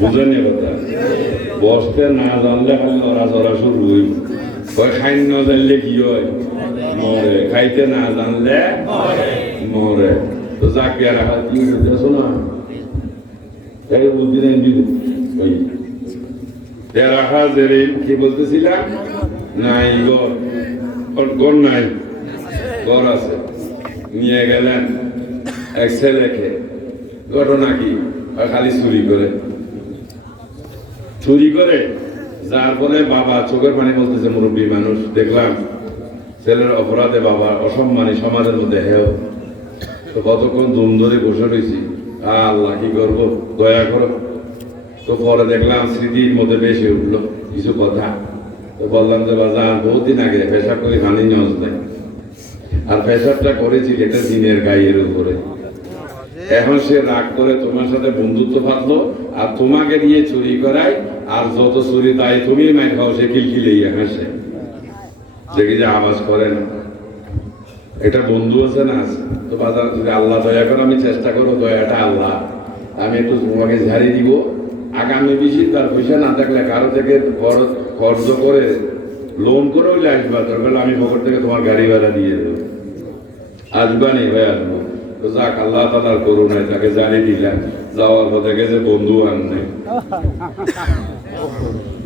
বুঝেনি কথা? বসতে না জানলে খালি লড়াচড়া শুরু হইব। খাইন্য জানলে কি হয়? মরে। খাইতে না জানলে মরে। তো চাকরি রাখা কি হইতেছ না? এই বুদ্ধিলেন রাখা জেরে কি বলতেছিলাম? নাই গর নাই, গর আছে। নিয়ে গেলেন এক ছেলেকে, ঘটনা কি? খালি চুরি করে যার ফলে বাবা চোখের পানি বলতেছে, মুরব্বী মানুষ দেখলাম ছেলের অপরাধে বাবা অসম্মানী সমাজের মধ্যে হেও। তো কতক্ষণ দুম ধরে বসে রয়েছি, আল্লাহ কি করবো, দয়া করো। তো পরে দেখলাম স্মৃতির মধ্যে বেশি উঠলো কিছু কথা। তো বললাম যে বাজার বহুদিন আগে পেশাব করে পানি নিউজ দেয়, আর পেশাবটা করেছি এটা দিনের গায়ের উপরে। এখন সে রাগ করে তোমার সাথে বন্ধুত্ব পাতলো, আর তোমাকে নিয়ে চুরি করায়, আর যত চুরি তাই তুমি মাই খাও। সে খিলখিলেই হাসে, দেখি যে আওয়াজ করে না। এটা বন্ধু আছে না আছে তো বাজার যদি আল্লাহ দয়া করে আমি চেষ্টা করো দয়াটা আল্লাহ আমি একটু তোমাকে ঝাড়ি দিব আগামী বেশি তার পয়সা না থাকলে কারো থেকে খরচ করে লোন করে হইলে আসবা দরকার আমি পকেট থেকে তোমার গাড়ি ভাড়া দিয়ে দেবো আসবা নেই ভাই আসবো তো যাক আল্লাহ তালার করুণায় তাকে জানিয়ে দিলাম যাওয়ার পথে গেছে বন্ধু আর নেই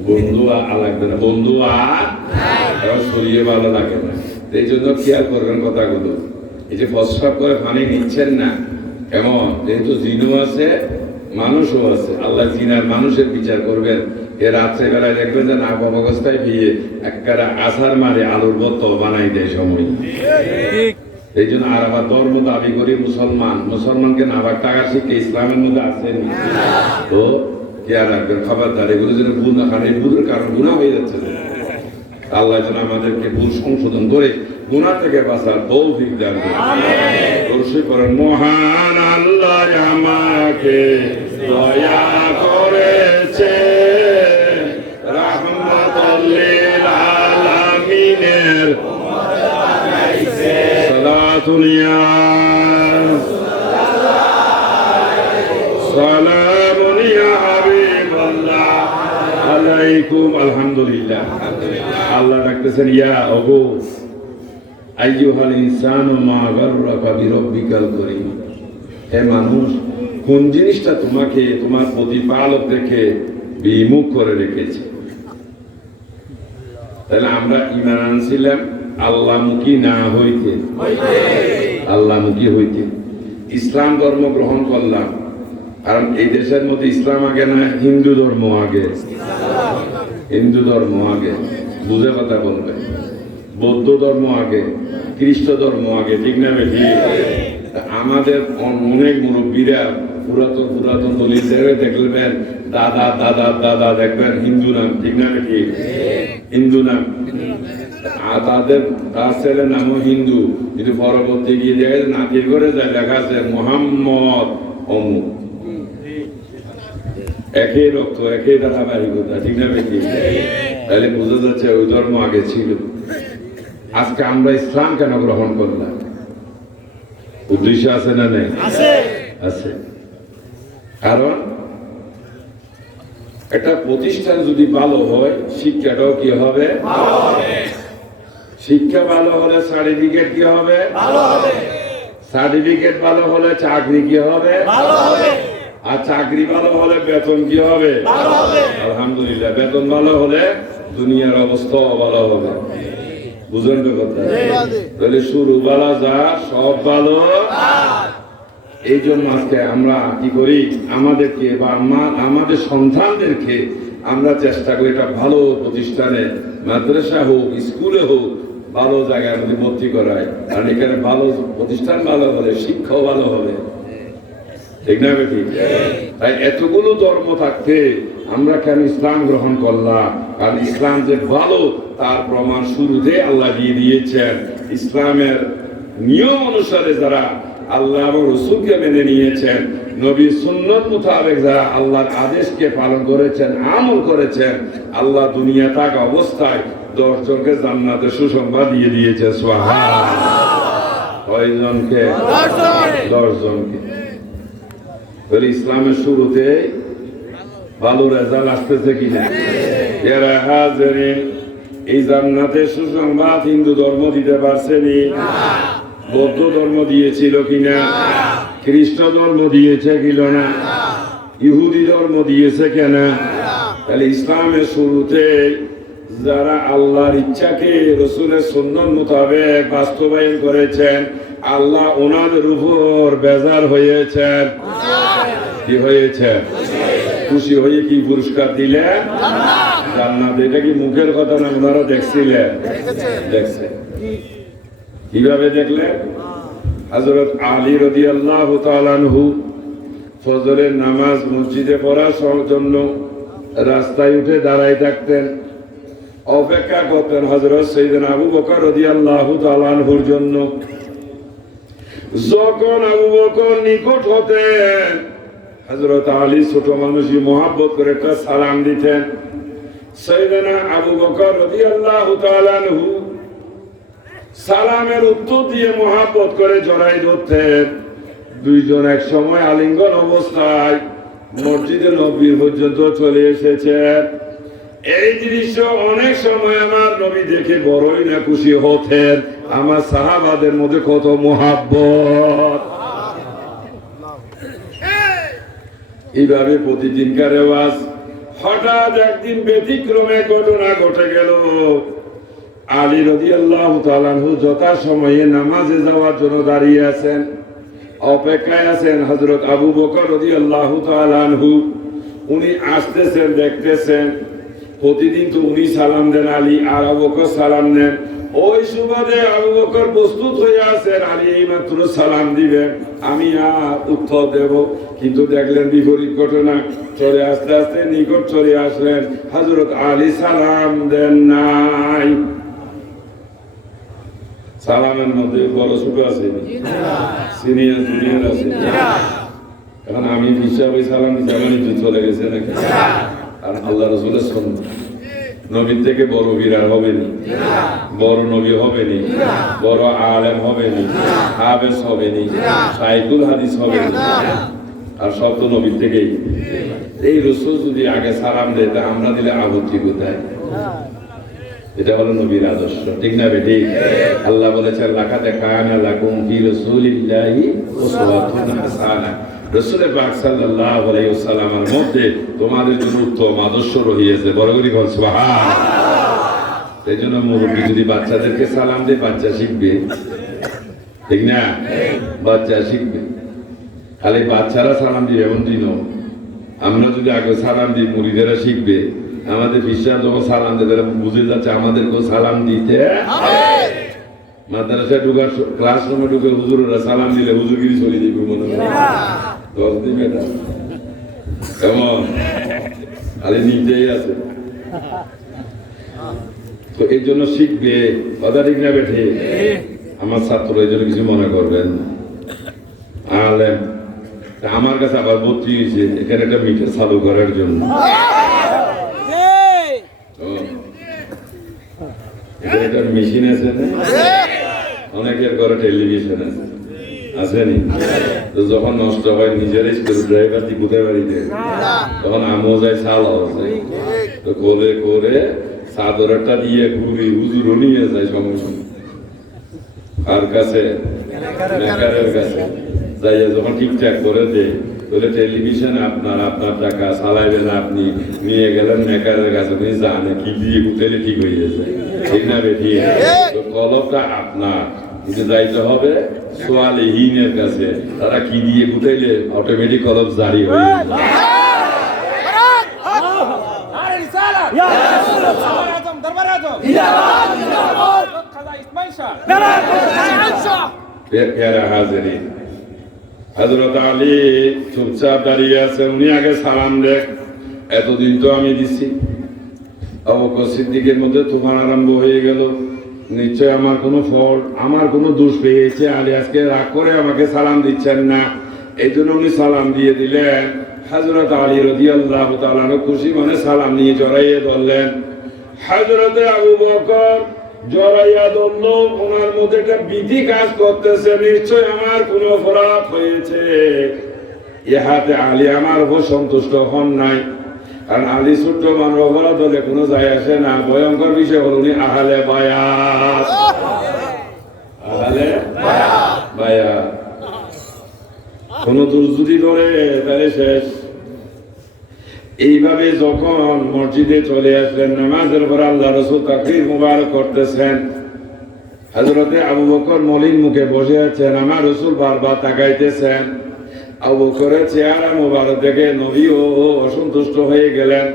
বন্ধু আর লাগবে না বন্ধু আর শরীরে ভালো লাগে না এই জন্য খেয়াল করবেন কথাগুলো এই যে প্রস্রাব করে পানি নিচ্ছেন না কেমন যেহেতু জিনু আছে মানুষও আছে আল্লাহ জিনার মানুষের বিচার করবেন এ রাত্রে বেলায় দেখবেন যে নাক অবস্থায় বিয়ে একটা আছাড় মারে আলুর বত্ত বানাই দেয় সময় এই জন্য আর আবার ধর্ম দাবি করি মুসলমানকে নাবাক টাকা শিখে ইসলামের মধ্যে আসেন তো খেয়াল রাখবেন খবরদার এগুলো যেন গুণা কারণ এই ভুলের কারণ গুণা হয়ে যাচ্ছে আল্লাহ যেন আমাদেরকে ভুল সংশোধন করে গুনাহ থেকে বাঁচার তৌফিক দান করেন মহান আল্লাহ আমাকে দয়া করেছে রাহমাতুল লিল আলামিনের সালাতুল ইয়া সালামুন ইয়া হাবিবাল্লাহ আলাইকুম আলহামদুলিল্লাহ আল্লাহ রাখতেছেন ইয়া ওগো আইয়ুহাল ইনসানু মা গাররাকা বিরাব্বিকাল কারীম হে মানুষ কোন জিনিসটা তোমাকে তোমার প্রতিপালক থেকে বিমুখ করে রেখেছে তাহলে আমরা ঈমান আনছিলাম আল্লাহমুখী না হইতে আল্লাহমুখী হইতে ইসলাম ধর্ম গ্রহণ করলাম কারণ এই দেশের মধ্যে ইসলাম আগে না হিন্দু ধর্ম আগে হিন্দু ধর্ম আগে বুঝে কথা বলবে বৌদ্ধ ধর্ম আগে খ্রিস্ট ধর্ম আগে ঠিক না বেশি আমাদের অনেক মুরব্বীরা পুরাতন দলিল দেখবেন দাদা দাদা দাদা দেখবেন হিন্দু নাম ঠিক না বেশি হিন্দু নাম আর তার ছেলের নামও হিন্দু কিন্তু পরবর্তী গিয়ে দেখা যায় নাতির করে যায় লেখা আছে মোহাম্মদ অমুক একই রক্ত একই ধারাবাহিকতা ঠিক না বেশি তাহলে বোঝা যাচ্ছে ওই ধর্ম আগে ছিল আজকে আমরা ইসলাম কেন গ্রহণ করলাম উদ্দেশ্য আছে না নেই আছে কারণ একটা প্রতিষ্ঠান যদি ভালো হয় শিক্ষাটাও কি হবে শিক্ষা ভালো হলে সার্টিফিকেট কি হবে সার্টিফিকেট ভালো হলে চাকরি কি হবে আর চাকরি ভালো হলে বেতন কি হবে আলহামদুলিল্লাহ বেতন ভালো হলে দুনিয়ার অবস্থাও ভালো হবে বুঝলেন তো কথা তাহলে শুরু ভালো যা সব ভালো এই জন্য আজকে আমরা কি করি আমাদেরকে বা আমাদের সন্তানদেরকে আমরা চেষ্টা করি একটা ভালো প্রতিষ্ঠানে মাদ্রাসা হোক স্কুলে হোক ভালো জায়গায় আমাদের ভর্তি করায় কারণ এখানে ভালো প্রতিষ্ঠান ভালো হলে শিক্ষাও ভালো হবে ঠিক না বেটি তাই এতগুলো ধর্ম থাকতে আমরা কেন ইসলাম গ্রহণ করলাম কারণ ইসলাম যে ভালো তার প্রমাণ শুরুতে আল্লাহ দিয়ে দিয়েছেন ইসলামের নিয়ম অনুসারে যারা আল্লাহ এবং রসুলকে মেনে নিয়েছেন নবী সুন্নত মোতাবেক যারা আল্লাহর আদেশকে পালন করেছেন আমল করেছেন আল্লাহ দুনিয়া থাকা অবস্থায় 10 জনকে জান্নাতের সুসংবাদ দিয়ে দিয়েছে সুবহানাল্লাহ কয়জনকে 10 জনকে বলে ইসলামের শুরুতে ভালো রেজাল্ট আসতেছে কিনা এরা হাজিরিন এই জান্নাতের সুসংবাদ হিন্দু ধর্ম দিতে পারছেনি বৌদ্ধ ধর্ম দিয়েছিল কিনা খ্রিস্ট ধর্ম দিয়েছে কিল না ইহুদি ধর্ম দিয়েছে কেন তাহলে ইসলামের শুরুতে যারা আল্লাহর ইচ্ছাকে রসুলের সুন্নত মোতাবেক বাস্তবায়ন করেছেন আল্লাহ ওনাদের উপর বেজার হয়েছেন কি হয়েছে খুশি হয়ে কি পুরস্কার দিলেন জান্নাত এটা কি মুখের কথা না ওনারা দেখছিলেন দেখছে কিভাবে দেখলেন হযরত আলী রাদিয়াল্লাহু তাআলা আনহু ফজরের নামাজ মসজিদে পড়ার জন্য রাস্তায় উঠে দাঁড়ায় থাকতেন অপেক্ষা করতেন হযরত সাইয়েদনা আবু বকর রাদিয়াল্লাহু তাআলা আনহুর জন্য যখন আবু বকর নিকট হতেন হযরত আলী ছোট মানুষই মহব্বত করে একটা সালাম দিতেন সাইয়েদনা আবু বকর রাদিয়াল্লাহু তাআলা আনহু সালামের উত্তর দিয়ে মহাব্বত করে জড়াই ধরতেন। দুইজন এক সময় আলিঙ্গন অবস্থায় মসজিদে নবী পর্যন্ত চলে এসেছে। এই দৃশ্য অনেক সময় আমার নবী দেখে বড়ই না খুশি হতেন। আমার সাহাবাদের মধ্যে কত মহাব্বত। এইভাবে প্রতিদিনকার রেওয়াজ। হঠাৎ একদিন ব্যতিক্রমে ঘটনা ঘটে গেল। আলী রাদিয়াল্লাহু তাআলা আনহু যথাসময়ে নামাজে যাওয়ার জন্য দাঁড়িয়ে আছেন, অপেক্ষায় আছেন। হযরত আবু বকর রাদিয়াল্লাহু তাআলা আনহু উনি আসতেছেন, দেখতেছেন। প্রতিদিন তো উনি সালাম দেন আলী, আর আবু বকর সালাম নেন। ওই সুবাদে আবু বকর প্রস্তুত হয়ে আছেন, আলী এইমাত্র সালাম দিবেন, আমি আর উত্তর দেব। কিন্তু দেখলেন বিপরীত ঘটনা। চলে আস্তে আস্তে নিকট চলে আসলেন, হযরত আলী সালাম দেন নাই। সালামের মধ্যে বড় ছোট আছে, সিনিয়র জুনিয়র আছে। এখন আমি হিসাবে সালাম দিতে চলে গেছে নাকি? আর আল্লাহ রাসূলের সুন্নাত, নবীর থেকে বড় বীর হবেনি, বড় নবী হবেনি, বড় আলেম হবেনি, হাফেজ হবেনি, শাইখুল হাদিস হবেনি, আর সব তো নবীর থেকেই। এই রাসূল যদি আগে সালাম দেয়, আমরা দিলে আপত্তি কোথায়? এটা হলো নবীর আদর্শ, ঠিক না বেটি? আল্লাহ বলেছেন লাকাদ কানা লাকুম ফি রাসূলিল্লাহি উসওয়াতুন হাসানাহ। রাসূল পাক সাল্লাল্লাহু আলাইহি ওয়াসাল্লামের মধ্যে তোমাদের জন্য উত্তম আদর্শ রহিয়েছে। বড় করে বল সুবহান। এই জন্য মুরব্বী যদি বাচ্চাদেরকে সালাম দেয়, বাচ্চা শিখবে, ঠিক না? বাচ্চা শিখবে। খালি বাচ্চারা সালাম দিবে এমন দিন, আমরা যদি আগে সালাম দিই মুরিদেরা শিখবে। আমাদের বিশ্বাস যখন সালাম দেয় তারা বুঝে যাচ্ছে আমাদেরকেও সালাম দিতে। মাদ্রাসায় ঢুকার ক্লাসরুমে ঢুকে হুজুররা সালাম দিলে হুজুরগিরি চলে যাবে মনে হয়। 10 দিবে না কেমন? খালি নিতেই আছে। তো এই জন্য শিখবে, কথা ঠিক না বেঠে? আমার ছাত্র এই জন্য কিছু মনে করবেন। আলেম আমার কাছে আবার ভর্তি হয়েছে এখানে একটা মিটার চালু করার জন্য। একটা মেশিন আছে না, অনেকের ঘরে টেলিভিশন আছে, আসেনি? তো যখন নষ্ট হয় নিজের স্ক্রু ড্রাইভার দিয়ে কোথায় বাড়িতে, তখন আমিও যাই চালাও যায়। তো করে করে চাদরটা দিয়ে ঘুরি, হুজুরও নিয়ে যায় সঙ্গে সঙ্গে। আর কাছে মেকারের কাছে যাইয়া যখন ঠিকঠাক করে দেয়, তাহলে টেলিভিশন আপনার টাকা চালাইবেন, আপনি নিয়ে গেলেন মেকারের কাছে, আপনি জানে কি দিয়ে গুতেলে ঠিক হয়ে যাচ্ছে, ঠিক না বেঠি? তো কলমটা আপনার, কিন্তু যাইতে হবে সোয়ালিহীনের কাছে, তারা কি দিয়ে গুতাইলে অটোমেটিক কলম জারি হয়ে যাবে। হযরত আলী চুপচাপ দাঁড়িয়ে আছে, উনি আগে সালাম দেখ। এতদিন তো আমি দিছি। আবু বকর সিদ্দিকের মধ্যে তুফান আরম্ভ হয়ে গেল। নিশ্চয় আমার কোনো ফল্ট, আমার কোনো দোষ পেয়েছে। আলী আজকে রাগ করে আমাকে সালাম দিচ্ছেন না, এই জন্য উনি সালাম দিয়ে দিলেন। হযরত আলী রাদিয়াল্লাহু তাআলা খুশি মনে সালাম নিয়ে জড়াইয়ে ধরলেন। হযরত আবু বকর জড়াইয়া ধরল, ওনার মধ্যে একটা বিধি কাজ করতেছে, নিশ্চয় আমার কোনো অপরাধ হয়েছে। ইহাতে আলী আমার উপর সন্তুষ্ট হন নাই, কারণ আলী ছোট্ট মানুষ, অপরাধ হলে কোনো যায় আসে না। ভয়ঙ্কর বিষয় হল উনি আহলে বায়াত, আহলে বায়াত। কোন দোষ যদি ধরে তাহলে শেষ। এইভাবে যখন মসজিদে চলে আসলেন, নামাজের পর আল্লাহ রাসূল তাকবীর মুবারক করতেছেন। হযরতে আবু বকর মলিন মুখে বসে আছেন, আমার রাসূল বারবার তাকাইতেছেন। আবু বকরের চেহারা মুবারক দেখে নবীও অসন্তুষ্ট হয়ে গেলেন।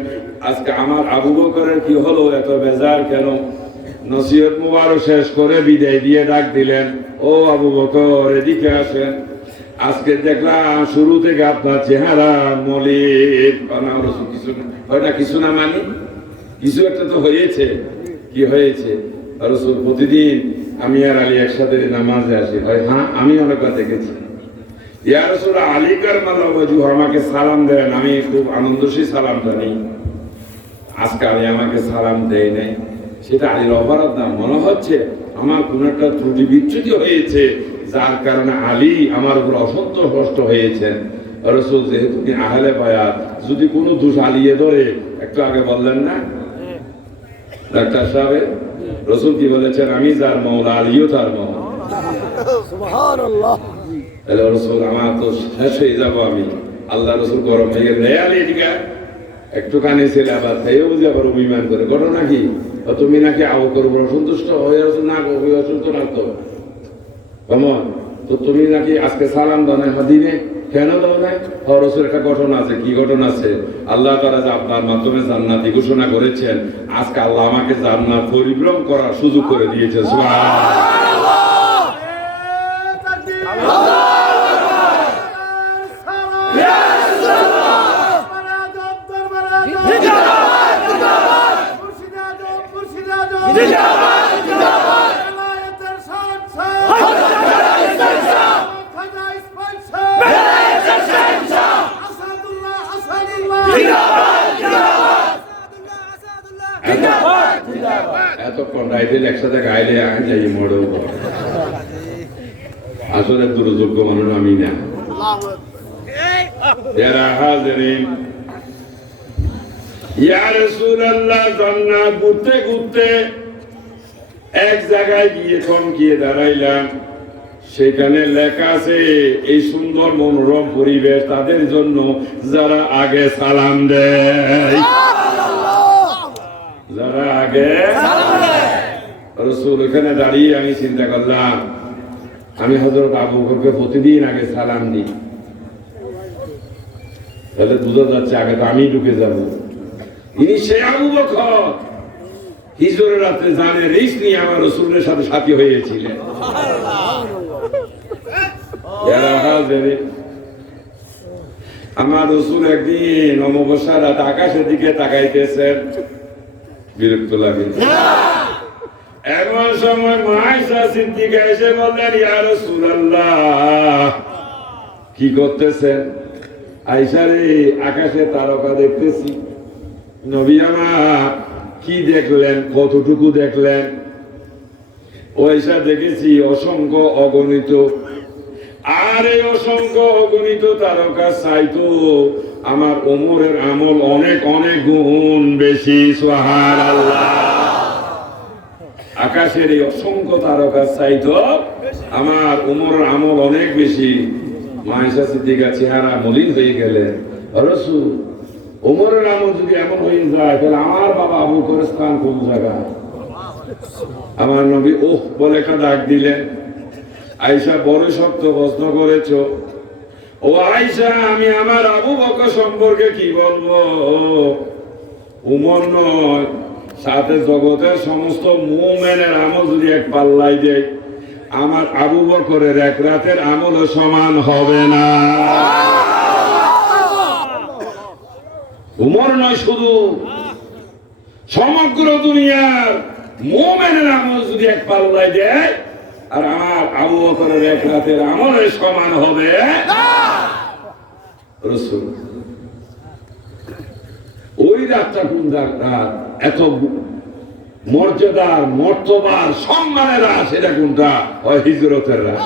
আজকে আমার আবু বকরের কি হলো, এত বেজার কেন? নসিহত মুবারক শেষ করে বিদায় দিয়ে ডাক দিলেন, ও আবু বকর এদিকে আসেন। আজকে দেখলাম শুরু থেকে আপনার চেহারা মলিন। কিছু না মানে কিছু একটা তো হয়েছে। কি হয়েছে? রাসূল প্রতিদিন আমি আর আলী একসাথে নামাজে আসি। হ্যাঁ, আমি অনেকবার দেখেছি। ইয়া রাসূল, আলী কাররামাল্লাহু ওয়াজহু আমাকে সালাম দেন, আমি খুব আনন্দসী সালাম জানি। আজকে আলী আমাকে সালাম দেয় নাই, সেটা আলীর অপরাধ না? মনে হচ্ছে আমার কোন একটা ত্রুটি বিচ্যুতি হয়েছে, যার কারণে আলী আমার উপর অসন্তুষ্ট হয়েছেন। রাসূল যেহেতু কি আহলে বায়াত, যদি কোনো দোষ আলিয়ে ধরে, একটু আগে বললেন না ডাক্তার সাহেব, রাসূল কি বলেছেন, আমি যার মওলা আলীও তার মওলা। সুবহানাল্লাহ। তাহলে রাসূল আমার তো শেষ হয়ে যাব আমি। আল্লাহ রাসূল গরম হয়ে গেলেন, আলী এদিকে একটুখানি ছেলে আবার তাইও বুঝে আবার অভিমান করে, ঘটনা কি, তুমি নাকি আবু করবো অসন্তুষ্ট হয়ে আছো, না কবি অসুস্থ রাখতো কেমন, তো তুমি নাকি আজকে সালাম দাও না দিনে, কেন দাও নাই? রসুল একটা ঘটনা আছে। কি ঘটনা আছে? আল্লাহ তাআলা যে আপনার মাধ্যমে জান্নাতি ঘোষণা করেছেন, আজকে আল্লাহ আমাকে জান্নাত পরিভ্রম করার সুযোগ করে দিয়েছে। সুবহানাল্লাহ। এতক্ষণ রাইফেল একসাথে গাইলে যাই মরেও আসলে দুর্যোগ্য মানুষ আমি না। ইয়া রাসূলুল্লাহ, জান্নাত ঘুরতে ঘুরতে এক জায়গায় গিয়ে থমকিয়ে দাঁড়াইলাম। সেখানে লেখা আছে, এই সুন্দর মনোরম পরিবেশ তাদের জন্য যারা আগে সালাম দেয়, যারা আগে রাসূল এখানে দাঁড়িয়ে আমি চিন্তা করলাম, আমি হযরত আবু বকরকে প্রতিদিন আগে সালাম দিই, তাহলে বুঝা যাচ্ছে আগে তো আমি ঢুকে যাব। ইনি সে আবু বকর, হিজরের রাতে জানে রিস নিয়ে আমার রাসূলের সাথে সাথী হয়েছিলেন। আমার রাসূল একদিন অমাবস্যা রাত আকাশের দিকে তাকাইতেছেন, বিরক্ত লাগে। এমন সময় মা আয়েশা সিদ্দিকা এসে বললেন, ইয়া রাসূলুল্লাহ, কি করতেছেন? আয়েশা রে, আকাশে তারকা দেখতেছি। নবী আমার, কি দেখলেন? কতটুকু দেখলেন? আয়েশা, দেখেছি অসংখ্য অগণিত। আর এই অসংখ্য অগণিত তারকা চাইতো আমার ওমরের আমল অনেক অনেক গুণ বেশি। সুবহানাল্লাহ। আকাশের এই অসংখ্য তারকা চাইতো আমার ওমরের আমল অনেক বেশি। মা আয়েশা সিদ্দিকা চেহারা মলিন হয়ে গেলেন, রাসূল, ওমরের আমল যদি এমন হয়ে যায়, তাহলে আমার বাবা আবু বকরের স্থান কোন জায়গায়? আমার নবী ওহ বলে একটা ডাক দিলেন। আয়েশা, বড় শক্ত প্রশ্ন করেছ। ও আয়েশা, আমি আমার আবু বকর সম্পর্কে কি বলবো? উমর নয়, সাথে জগতের সমস্ত মুমিনের আমল যদি এক পাল্লাই দেয়, আমার আবু বকরের এক রাতের আমলও সমান হবে না। উমর নয় শুধু, সমগ্র দুনিয়ার মুমিনের আমল যদি এক পাল্লাই দেয়, আর আমার আবু বকরের এক রাতের আমলের সমান হবে না। রাসূল, ওই রাতটা কোন রাত? এত মর্যাদার, মর্তবার, সম্মানের রাত, সেটা কোনটা? ওই হিজরতের রাত।